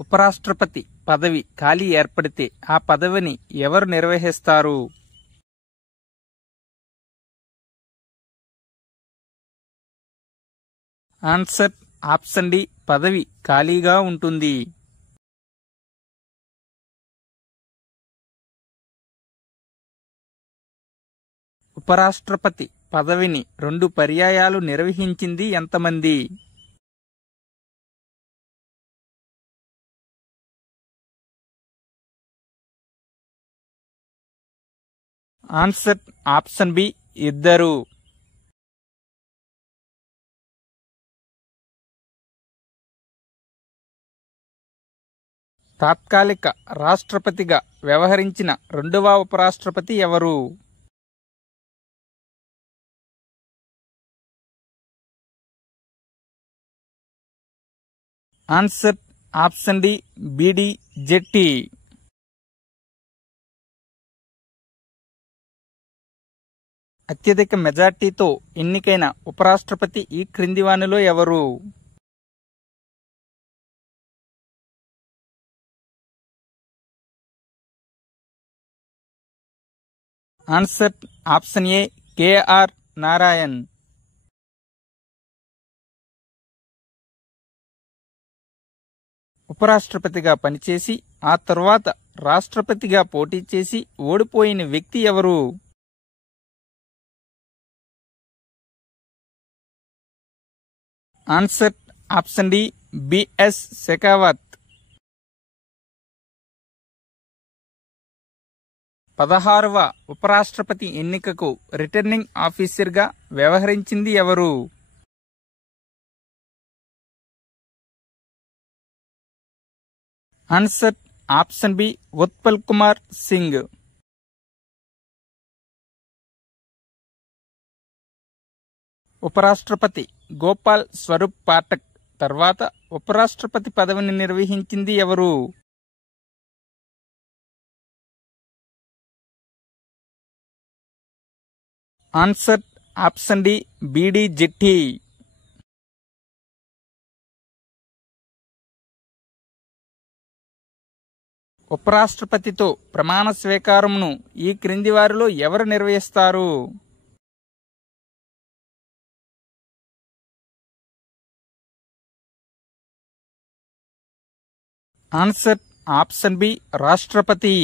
ఉపరాష్ట్రపతి పదవి ఖాళీ ఏర్పడితే ఆ పదవిని ఎవరు నిర్వహిస్తారు? ఆన్సర్ ఆప్షన్ డి, పదవి ఖాళీగా ఉంటుంది. ఉపరాష్ట్రపతి పదవిని 2 పర్యాయాలు నిర్వహించింది ఎంతమంది? Answer option B, 2. తాత్కాలిక రాష్ట్రపతిగా వ్యవహరించిన 2వ ఉపరాష్ట్రపతి ఎవరు? Answer option D, BD Jatti. అత్యధిక మెజార్టీతో ఎన్నికైన ఉపరాష్ట్రపతి ఈ క్రింది వానిలో ఎవరు? Answer option A, KR Narayan. ఉపరాష్ట్రపతిగా పనిచేసి ఆ తరువాత రాష్ట్రపతిగా పోటీ చేసి ఓడిపోయిన వ్యక్తి ఎవరు? Answer option D, BS Shekhawat. 16వ ఉపరాష్ట్రపతి ఎన్నికకు రిటర్నింగ్ ఆఫీసర్గా వ్యవహరించింది ఎవరు? Answer option B, Utpal Kumar Singh. ఉపరాష్ట్రపతి గోపాల్ స్వరూప్ పాఠక్ తర్వాత ఉపరాష్ట్రపతి పదవిని నిర్వహించింది ఎవరు? ఆన్సర్ ఆప్షన్ డి, బిడి జెట్టి. ఉపరాష్ట్రపతితో ప్రమాణ స్వీకారంను ఈ క్రింది వారిలో ఎవరు నిర్వహిస్తారు? ఆన్సర్ ఆప్షన్ బి, రాష్ట్రపతి.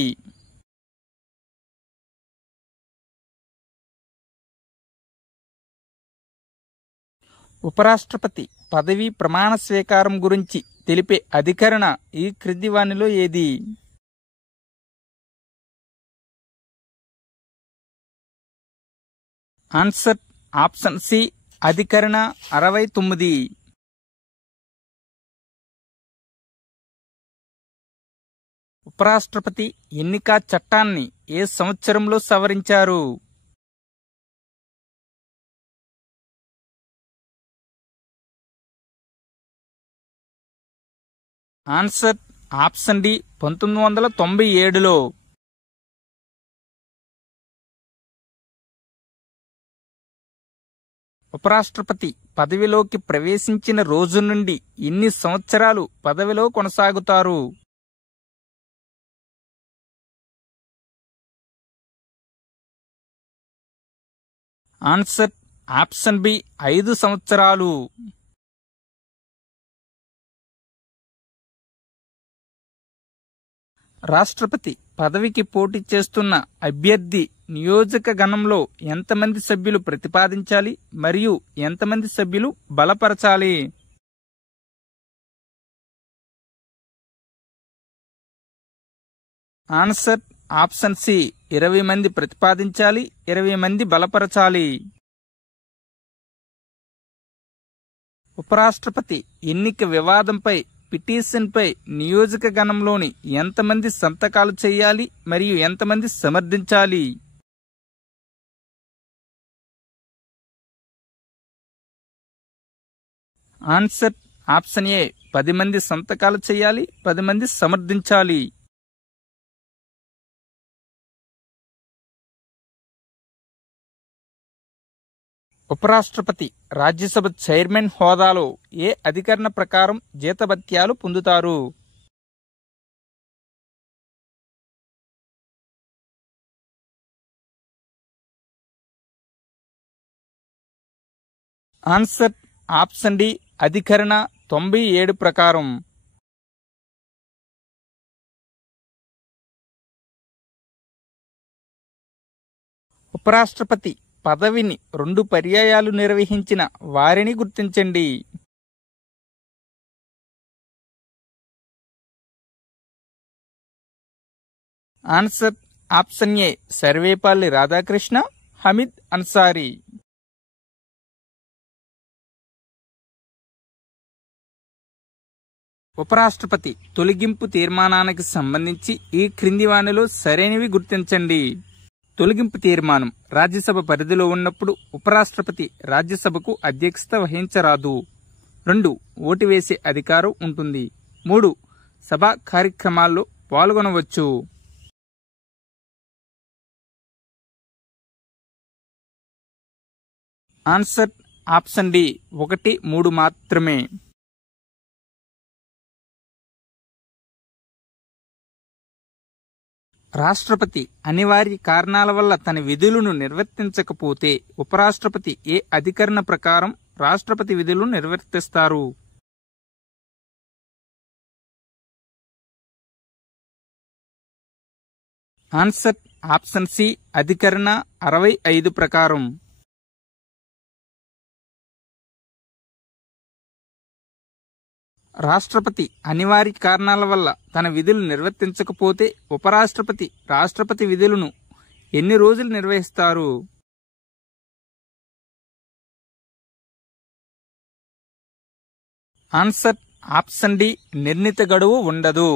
ఉపరాష్ట్రపతి పదవీ ప్రమాణ స్వీకారం గురించి తెలిపే అధికరణ ఈ క్రింది వానిలో ఏది? ఆన్సర్ ఆప్షన్ సి, అధికరణ 69. ఉపరాష్ట్రపతి ఎన్నిక చట్టాన్ని ఏ సంవత్సరంలో సవరించారు? ఆన్సర్ ఆప్షన్ డి, 1997లో. ఉపరాష్ట్రపతి పదవిలోకి ప్రవేశించిన రోజు నుండి ఎన్ని సంవత్సరాలు పదవిలో కొనసాగుతారు? ఆన్సర్ ఆప్షన్ బి, 5 సంవత్సరాలు. రాష్ట్రపతి పదవికి పోటీ చేస్తున్న అభ్యర్థి నియోజకగణంలో ఎంతమంది సభ్యులు ప్రతిపాదించాలి మరియు ఎంతమంది సభ్యులు బలపరచాలి? ఆన్సర్ ఆప్షన్ సి, 20 మంది ప్రతిపాదించాలి, 20 మంది బలపరచాలి. ఉపరాష్ట్రపతి ఎన్నిక వివాదంపై పిటిషన్పై నియోజకగణంలోని ఎంతమంది సంతకాలు చేయాలి మరియు ఎంతమంది సమర్థించాలి? ఆన్సర్ ఆప్షన్ ఏ, 10 మంది సంతకాలు చేయాలి, 10 మంది సమర్థించాలి. ఉపరాష్ట్రపతి రాజ్యసభ చైర్మన్ హోదాలో ఏ అధికరణ ప్రకారం జీతభత్యాలు పొందుతారు? ఆన్సర్ ఆప్షన్ డి అధికరణ 97 ప్రకారం. ఉపరాష్ట్రపతి పదవిని 2 పర్యాయాలు నిర్వహించిన వారిని గుర్తించండి. Answer option A Sarvepalli Radhakrishna, Hamid Ansari. ఉపరాష్ట్రపతి తొలగింపు తీర్మానానికి సంబంధించి ఈ క్రింది వానిలో సరైనవి గుర్తించండి. తొలగింపు తీర్మానం రాజ్యసభ పరిధిలో ఉన్నప్పుడు ఉపరాష్ట్రపతి రాజ్యసభకు అధ్యక్షత వహించరాదు. 2 ఓటు వేసే అధికారం ఉంటుంది. 3 సభా కార్యక్రమాల్లో పాల్గొనవచ్చు. ఆన్సర్ ఆప్షన్ డి 1, 3 మాత్రమే. రాష్ట్రపతి అనివార్య కారణాల వల్ల తన విధులను నిర్వర్తించకపోతే ఉపరాష్ట్రపతి ఏ అధికరణ ప్రకారం రాష్ట్రపతి విధులను నిర్వర్తిస్తారు? ఆన్సర్ ఆప్షన్ సి అధికరణ 65 ప్రకారం. రాష్ట్రపతి అనివార్య కారణాల వల్ల తన విధులు నిర్వర్తించకపోతే ఉపరాష్ట్రపతి రాష్ట్రపతి విధులను ఎన్ని రోజులు నిర్వహిస్తారు? ఆన్సర్ ఆప్షన్ డి నిర్ణీత గడువు ఉండదు.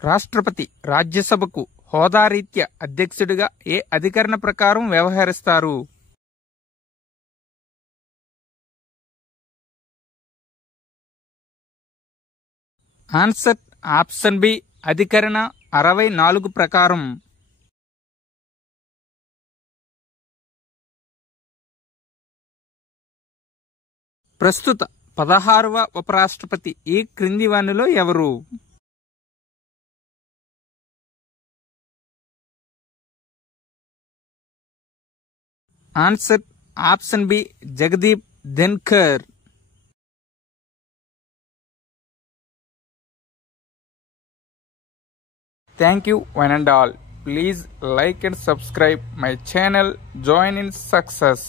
రాష్ట్రపతి రాజ్యసభకు హోదారీత్యా అధ్యక్షుడిగా ఏ అధికరణ ప్రకారం వ్యవహరిస్తారు? ఆన్సర్ ఆప్షన్ బి అధికరణ 64 ప్రకారం. ప్రస్తుత 16వ ఉపరాష్ట్రపతి ఈ క్రింది వానిలో ఎవరు? Answer option B Jagdeep Dhankhar. Thank you one and all. Please like and subscribe my channel. Join in success.